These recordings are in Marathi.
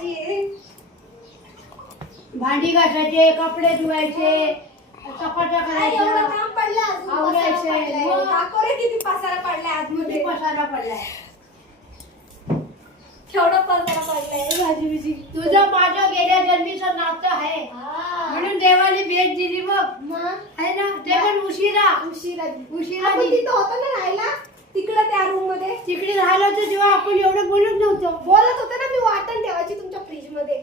अशी आहे. भांडी घासायचे, कपडे धुवायचे, चपात्या काय एवढं करायच्या, काम पडलं अजून, आवरायचंय. पसारा पडलाय. मग? दाखव रे किती पसारा पडलाय किती आतमध्ये. पसारा पडलाय. केवढा पसारा पडलाय भाजी बिजी. तुझं माझं गेल्या जन्मीचं नातं आहे म्हणून देवाने भेट दिली बघ. मग आहे ना, ते पण उशिरा उशिरा दिली. तिथं होतं ना राहायला तिकडं त्या रूम मध्ये. तिकडे राहिलं होतं तेव्हा आपण एवढं बोलत नव्हतो. बोलत होते ना मी वाटण ठेवायची तुमच्या फ्रीज मध्ये.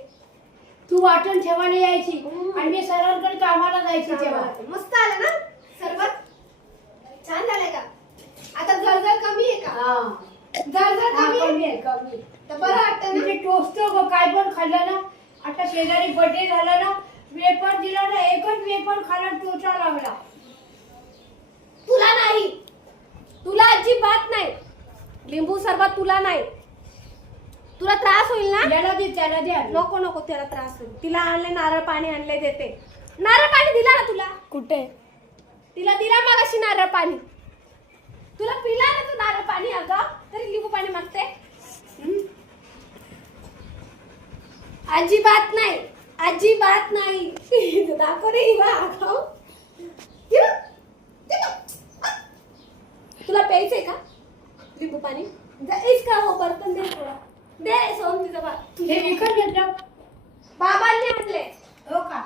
तू वाटण ठेवायला यायची आणि मी सरांकडे कामाला जायची तेव्हा. मस्त आलं ना सरबत. छान झालंय का? आता जळजळ कमी आहे का? हा. जळजळ कमी कमी आहे आहे, कमी. तर बरं वाटतं ना. म्हणजे टोचतो गं, काय पण खाल्लं ना. आता शेजारी बर्थडे झाला ना, वेपर दिला ना, एकच वेपर खायला टोचा लागला. तुला नाही, तुला अजिबात नाही. लिंबू सरबत तुला नाही. तुला त्रास होईल ना. याला दे, त्याला दे. नको नको त्याला त्रास होईल. तिला आणले नारळ पाणी आणले देते. नारळ पाणी दिला ना तुला. कुठे? तिला दिला मगाशी नारळ पाणी. तुला पिला ना तू नारळ पाणी अगं, तरी लिंबू पाणी मागते. अजिबात नाही, अजिबात नाही. दाखव रे हिवा खाऊ. तुला प्यायचंय का लिंबू पाणी? इसका वो बर्तन दे थोडा. दे सोन तिचा बा. हे विकत घेतलं बाबांनी आणले. हो का?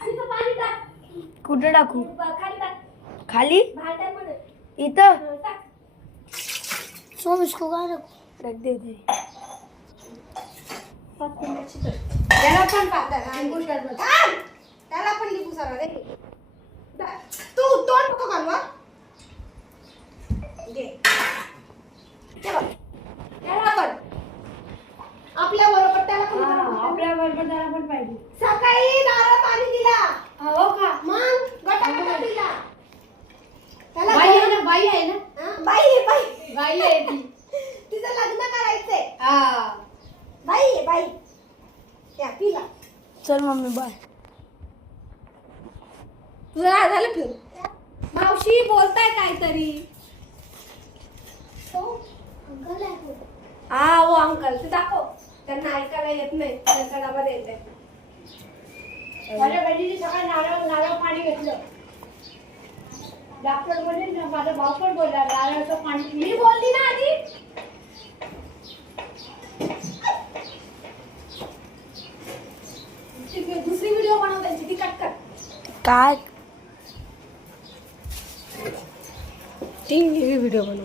आणि तो पाणी टाक. कुठे टाकू? खाली टाक. खाली भांड्यामध्ये. इथं टाक. सोम इसको कहाँ रखूं? रख दे दे. त्याला पण पाहता लिंबू सरबत. त्याला पण लिंबू सरबत दे. तू तोंड नको घालू हा. घे. ते बघ. त्याला पण आपल्या बरोबर त्याला पण आपल्या बरोबर त्याला पण पाहिजे. सकाळी नारळ पाणी दिला. हो का? मग गटागटा दिला. त्याला बाई आहे ना, बाई आहे ना. बाई आहे, बाई. बाई आहे ती. तिचं लग्न करायचंय. हा. बाई आहे, बाई. त्या पिला. चल मम्मी बाय. तुझं झालं फिरून. मावशी बोलताय काहीतरी. हा वो अंकल ते दाखव. त्यांना ऐकायला येत नाही. त्यांचा डबा द्यायचा. माझ्या बहिणीने सकाळी नारळ पाणी घेतलं. डॉक्टर बोलले ना, माझा भाऊ पण बोलला नारळाचं पाणी. मी बोलली ना आधी. दुसरी व्हिडिओ बनव त्यांची ती कट कर. काय? ती व्हिडिओ बनव.